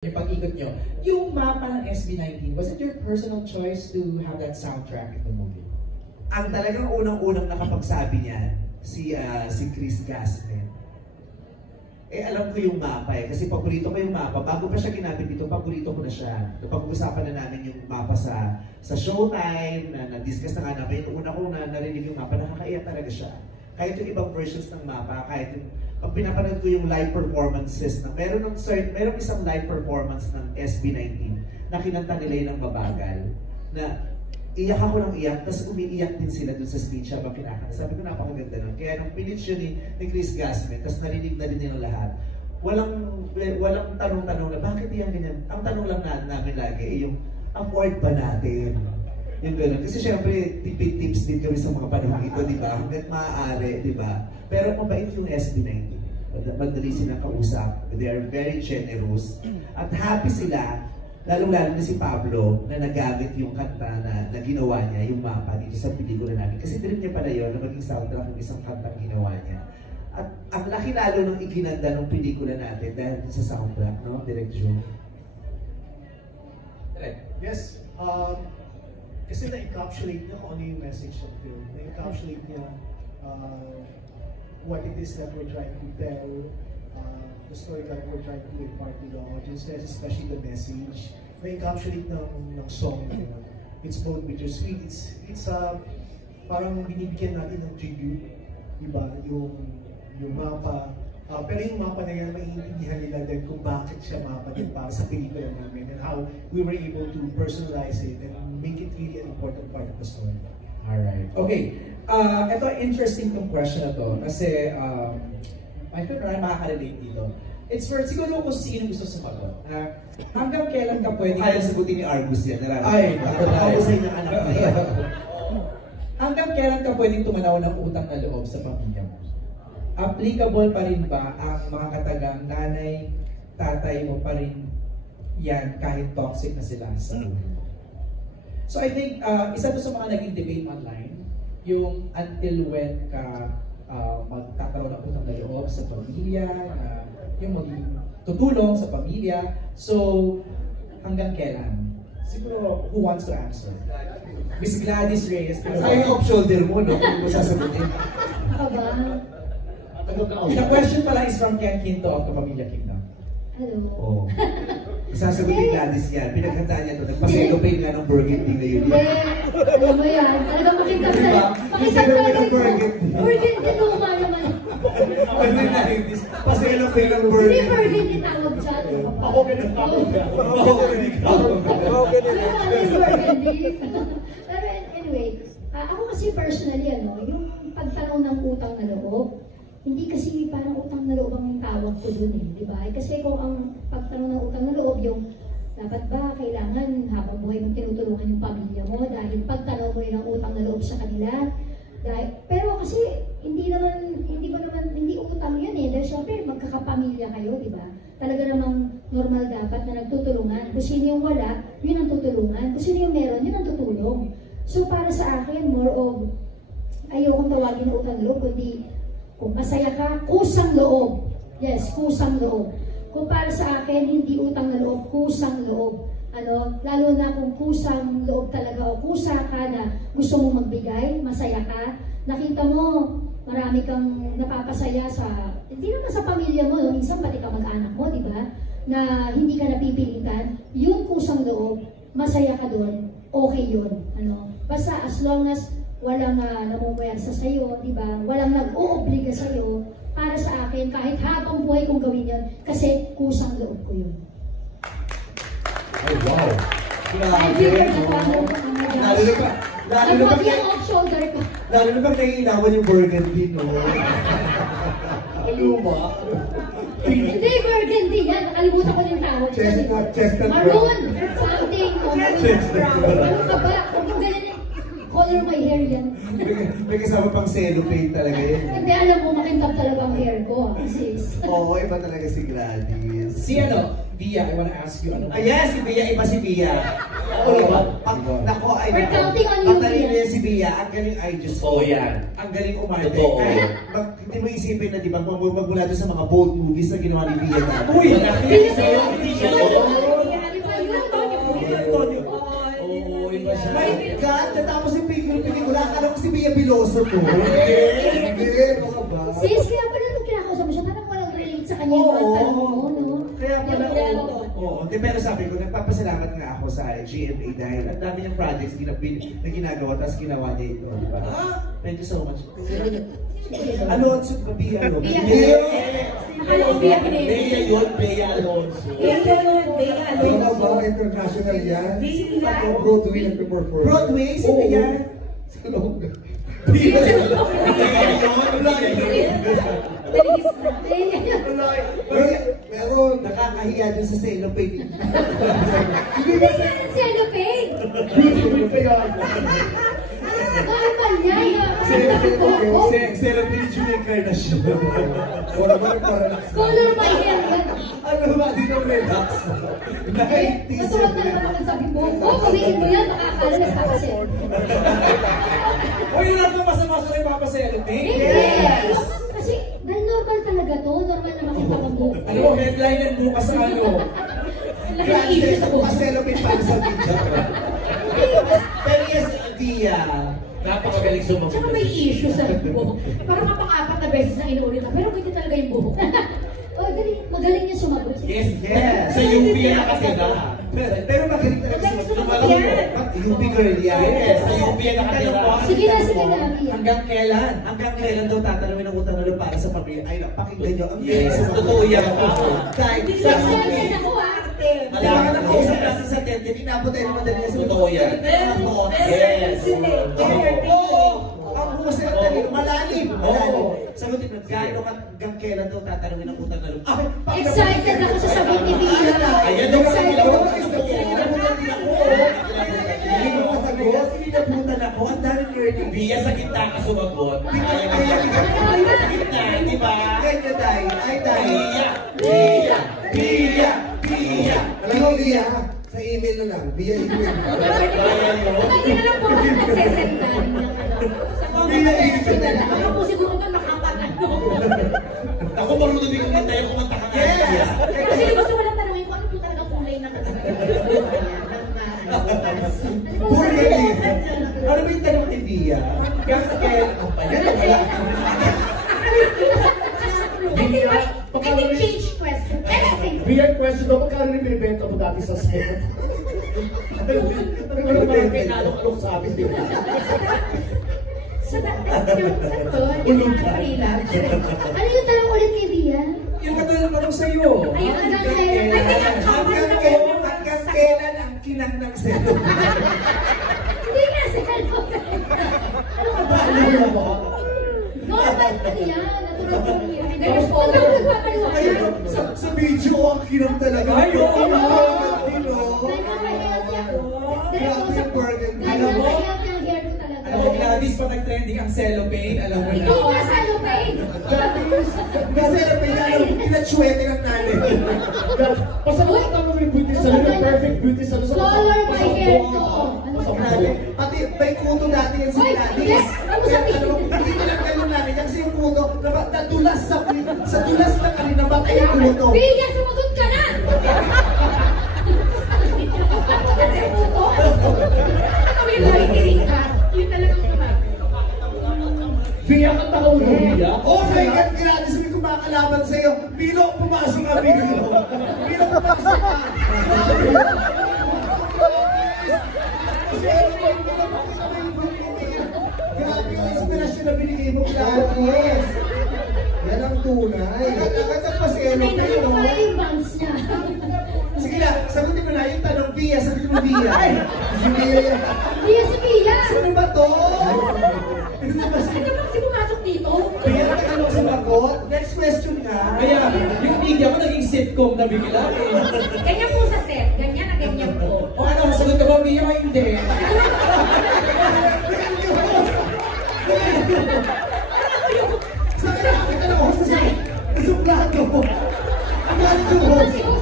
Yung pag-ikot nyo, yung mapa ng SB19, was it your personal choice to have that soundtrack in the movie? Ang talagang unang-unang nakapagsabi niyan, si Chris Gasman. Alam ko yung mapa kasi paborito ko yung mapa. Bago pa siya ginamit dito, paborito ko na siya. Napag-usapan na namin yung mapa sa showtime, na-discuss na nga namin. Yung una kong narinig yung mapa, nakakaiyak talaga siya. Kahit yung ibang versions ng mapa, kahit yung pag pinapanood ko yung live performances na merong isang live performance ng SB19 na kinanta nila yung mabagal na iyak ako ng iyak, tapos umiiyak din sila dun sa speech habang kinakanta. Sabi ko napakaganda nun. Kaya nung pinitch yun ni Chris Gasman, tapos narinig na din nilang lahat, walang tanong-tanong na bakit yan ganyan. Ang tanong lang namin lagi yung afford ba natin? Yung gano'n. Kasi syempre, tipid-tips din kami sa mga panahon ito, di ba? Hanggat maaari, di ba? Pero mabait yung SB19. Madali silang kausap. They are very generous. At happy sila, lalong-lalo na si Pablo, na nagamit yung kanta na ginawa niya, yung mapa dito sa pelikula namin. Kasi trip niya pala yun, na maging soundtrack ng isang kantang ginawa niya. At ang laki lalo nung iginanda ng pelikula natin dahil sa soundtrack, no? Direct June. Yes. Kasi na-encapsulate niya kung ano yung message ng film. Na-encapsulate niya what it is that we're trying to tell, the story that we're trying to impart to the audiences, especially the message. Na-encapsulate ng song niya. It's both bittersweet. It's parang binibigyan natin ng tribute, diba? Yung mapa. Pero yung mapa na yan, maiintindihan nila din kung bakit siya mapa din para sa pelikula namin and how we were able to personalize it and make it really an important part of the story. Alright. Okay. Ito, interesting tong question na to. Kasi, I feel marami makaka-relate dito. It's for, siguro kung sino gusto sumagot. Hanggang kailan ka pwede... Ayaw sagutin ni Argus yan. Ay, ako sa inyong anak na yan. Hanggang kailan ka pwedeng tumanaw ng utang na loob sa pamilya mo? Applicable pa rin ba ang mga katagang nanay, tatay mo pa rin yan kahit toxic na sila sa buhay mo? So I think, isa to sa mga naging debate online, yung until when ka magkakaroon ng utang na loob sa pamilya, yung maging tutulong sa pamilya. So, hanggang kailan? Siguro, who wants to answer? Miss Gladys Reyes. Ay, off shoulder mo, no? Kung mo sasagutin. Ako ba? The question pala is from Ken Quinto of Kapamilya Kingdom. Hello. Oh. Sasagutin Gladys yan. Pinagkanta niya ito. Nagpa-cellophane nga ng Burgundy ngayon. Alam mo yan. Talagang makita ko sa'yo. Makita ko sa'yo. Burgundy luma naman. Pa-cellophane ng Burgundy. Hindi Burgundy tawag dyan. Ako ganun tawag dyan. Ako Burgundy. Pero anyway, ako kasi personally, yung pagtanaw ng utang na loob, hindi kasi parang utang na loob ang tawag ko dun di ba? Kasi kung ang pagtanong ng utang na loob, yung dapat ba kailangan habang buhay mong tinutulungan yung pamilya mo dahil pagtanaw mo yun ang utang na loob sa kanila. Pero kasi hindi utang yun dahil syempre magkakapamilya kayo, di ba? Talaga namang normal dapat na nagtutulungan. Kung sino yung wala, yun ang tutulungan. Kung sino yung meron, yun ang tutulong. So para sa akin, more of ayokong tawagin na utang na loob, kundi kung masaya ka, kusang loob. Yes, kusang loob. Kung para sa akin, hindi utang na loob, kusang loob. Lalo na kung kusang loob talaga o kusa ka na gusto mong magbigay, masaya ka, nakita mo, marami kang napapasaya hindi naman sa pamilya mo, minsan pati ka mag-anak mo, di ba? Na hindi ka napipilitan, yun kusang loob, masaya ka doon, okay yun. Basta as long as walang namumuwersa sa'yo, di ba? Walang nag-oobliga sa'yo. Para sa akin, kahit habang buhay kong gawin yun, kasi kusang loob ko yun. Oh, wow! Grabe! Lalo na yung off-shoulder ko. Lalo na bang naiilawan yung Burgundy, no? Luma. Hindi, Burgundy yan. Nakalimutan ko yung tawag. Chestnut Maroon! Something. Chestnut brown. Ano ka ba? Huwag mong ganyan color my hair yan. May kasama pang cellophane talaga yan. Hindi, alam mo, makintab talaga ang hair ko. Sis. Oo, iba talaga si Gladys. Si ano, Via, I wanna ask you ano. Ayan, si Bia, iba si Bia. Nako, ay We're counting on you, patalino Bia. yan si Bia. Ang galing, ay Diyos ko. Oo, yan. Ang galing umarte. Totoo. Kahit, hindi mo isipin na, di ba, magmula doon sa mga bold movies na ginawa ni Bia dati. Uy, Nakita sa'yo, hindi siya Oo, iba siya. My God, natapos yung pelikula, akala ko si Bia Piloso to. Sis, kaya pala nung kinakausap mo siya, parang walang relate sa kanya yung mga tanong mo, no? Kaya pala, oo. Pero sabi ko, nagpapasalamat nga ako sa GMA dahil ang dami niyang projects na ginagawa, tapos ginawa niya ito. Diba? Thank you so much. Alonso, Bia Alonso. Bea yun, Bea Alonso. Ano ba? International yan? Broadway na perform. Broadway? Sino yan? Meron. Nakakahiya dun sa cellophane. Hindi ka ng cellophane! Beautiful kaya ako. Normal niya, Cellophane Junior Encarnacion. O naman para color my hair. Ano ba? Dito relax. 90s. Matuwag na naman ang sabi mo. Gawin mo yan, makakala na sa kasi. Uy, wala kang masama sa may papaselfie. Hindi! Kasi, dahil normal talaga to. Normal na makita kang buhok. Ano mo, headline yan bukas sa ano? Laki issue sa buhok. Cellophane para sa video. Pero yes, Bia. Napakagaling sumagot. Tsaka may issue sa buhok. Parang mapang-apat na beses na inuulit na, pero ganyan talaga yung buhok. Magaling niya sumagot. Yes, Yes. Sa UP yan nakatira. Pero magaling talaga Magaling sumagot. sumagot yan. UP girl yan. Yes, sa UP yan nakatira. Sige na, sige na. Hanggang kailan? Hanggang kailan daw tatanungin ang utang na loob para sa pamilya? Ay, pakinggan nyo. Ang Yes, galing totoo yan. Kahit Hindi sa sa UP. akin ako ah. Di ba nga nakausap natin sa tent, inabot tayo ng madali na sa Totoo yan. Yes. Oo. Ang husay ng talino, malalim. Malalim. Oo. Sagutin mo, gaano hanggang kailan daw tatanungin ang utang na loob? Excited ako sa sagot ni Bia. Ayan daw kasi Excited nilagot ako. ang totoo. Hindi mo masagot. Inabutan ako. Ang daming learning. Bia sa gitna ka sumagot. Kaya Sa gitna, di ba? Kanya tayo. Ay tayo. Bia! Bia! Bia! Alam mo, Bia, sa email na lang. Via email. Hindi na lang po ako nagsesendan. Sa comment na lang. Baka po siguro ba nakapag-ano. Ako marunong din kumanta yung kumanta ka nga. Yes. Bia. Kasi gusto ko lang tanongin ko ano po talaga kulay ng Burgundy. Ano ba yung tanong ni Bia? Hanggang kailan? Any change question? Anything. Weird question daw, magkano rin binibenta mo dati sa set? Ano naman pinalok-alok sa amin, di ba? Sa yung freelance. Ano yung tanong ulit kay Bia? Yung katanong sa'yo. Ayun, Hanggang kailan? Hanggang kailan ang kinang ng selo? Hindi nga sa cellophane. Ano ka ba? Normal ano yan? Natural yung yan. Pero po, nagpapaliwanag. Sa video, ang kinang talaga. Ay, oo. Grabe yung burgundy. Ganyan ka-healthy ang hair ko talaga. Alam mo, Gladys, pa nag-trending ang cellophane. Alam mo Hindi na. nga cellophane. Kasi pinatsuwete ng nanay. Pasalamatan mo yung beauty salon, yung perfect beauty salon. Color my hair to. Ano Sa ba? buhok. Pati may kuto dati yan si Hoy, Gladys. yes. Ano sabihin? Hindi ko lang kayo nanay. Kasi yung kuto, natulas sa tulas na kami namatay yung kuto. Bia, sumagot ka na! Sumagot sa puto. Ako yung nakikinig ka. Yun talagang Via ka tao mo, Via. Oh my God, Gladys, may kumakalaban sa'yo. Pino, pumasok ang Pino. Pino, pumasok ka. Grabe yung inspirasyon na binigay mo, Gladys. Yan ang tunay. Agad ang paselo, May pero... naman pala yung bangs niya. Sige na, sagutin mo na yung tanong, Bia, sagutin mo, Bia. Si Via yan. Bia si Bia. Sino ba to? Ano ba kasi pumasok dito? Bia, ano sumagot? Next question nga. Kaya, yung media mo naging sitcom na bigla eh. Ganyan po sa set. Ganyan na ganyan po. O ano, sagot ka ba, Mia, o hindi? Sa kanya, kita lang ako sa suplado. Ang galing ko.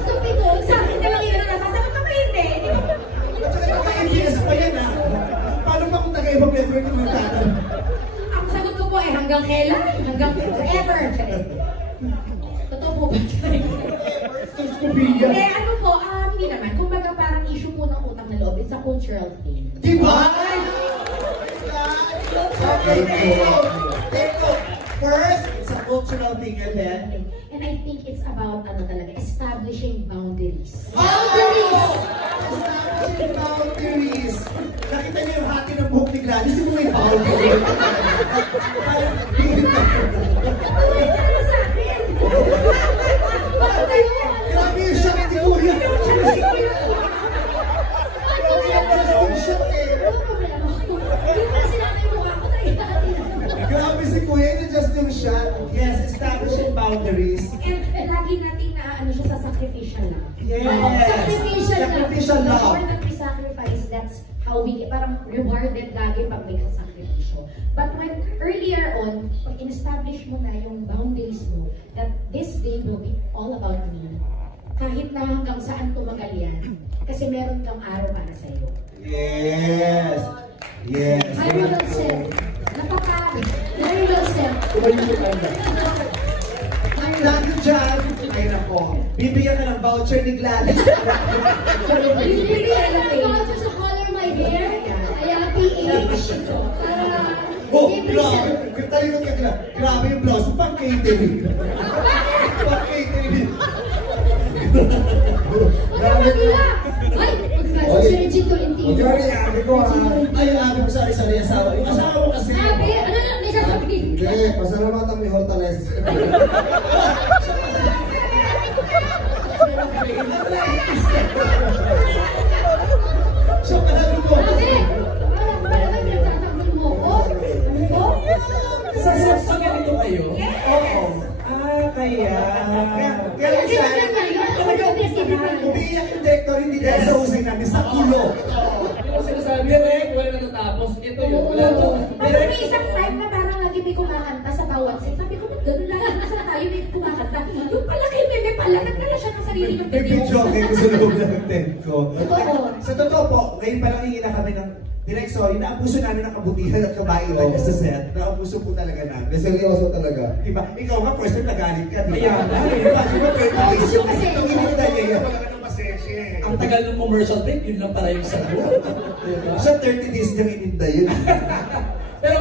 utang na loob. It's a cultural thing. Diba? Okay, Teko. First, it's a cultural thing, and then... And I think it's about, talaga, establishing boundaries. Establishing boundaries! Nakita niyo yung hati ng buhok ni Gladys, yung may boundaries. Grabe yung shock ni Kuya. Grabe si Kuya, ito just yung shot. Yes, establishing boundaries. And lagi nating na siya sa sacrificial love. Yes. Sacrificial love. love. The more that we sacrifice, that's how we parang rewarded lagi pag may sakripisyo. But when earlier on, pag in-establish mo na yung boundaries mo, that this day will be all about me, kahit na hanggang saan tumagal yan, kasi meron kang araw para sa'yo. Yes. Yes. Very well said. Very well said. Lagi dyan. Ay nako. Bibigyan ka ng voucher ni Gladys. Bibigyan ka ng voucher sa Color My Hair. Kaya PH. Oh, grabe. Tayo nung grabe yung blouse. Pang-catering. Pang-catering. Grabe nila. Ay, magkakasin si Regine Tolentino. Yari, abi ko ha. Ay, abi ko, sorry, asawa. Yung asawa mo kasi. Sabi, ano lang, may sasabihin. Hindi, pasalamatan ni Hortales. So, kalabi ko. Sabi, parang pinagtatanggol mo ko. Ano ko? Sa ganito kayo? Oo. Kaya... Kaya isa, umiiyak yung director, hindi dahil sa husay namin, sa ulo. Yung sinasabi yan wala natatapos. Ito yun, wala to. Pero may isang time na parang lagi may kumakanta sa bawat scene. Sabi ko, gano'n lang, nasa tayo may kumakanta. Yung pala kay Bebe pala, nagdala siya ng sarili ng May video kayo sa loob ng tent ko. Totoo. Sa totoo po, ngayon parang hingi na kami ng direct sorry, naabuso namin ng kabutihan at kabaitan niya sa set. Naabuso po talaga namin. Seryoso talaga. Diba? Ikaw nga, first time nagalit ka, diba? Kaya nga. Diba? Diba? Abuso kasi. Inuuda niya yan. Ang tagal ng commercial break, yun lang pala yung sagot. Diba? Sa 30 days niyang ininda yun. Pero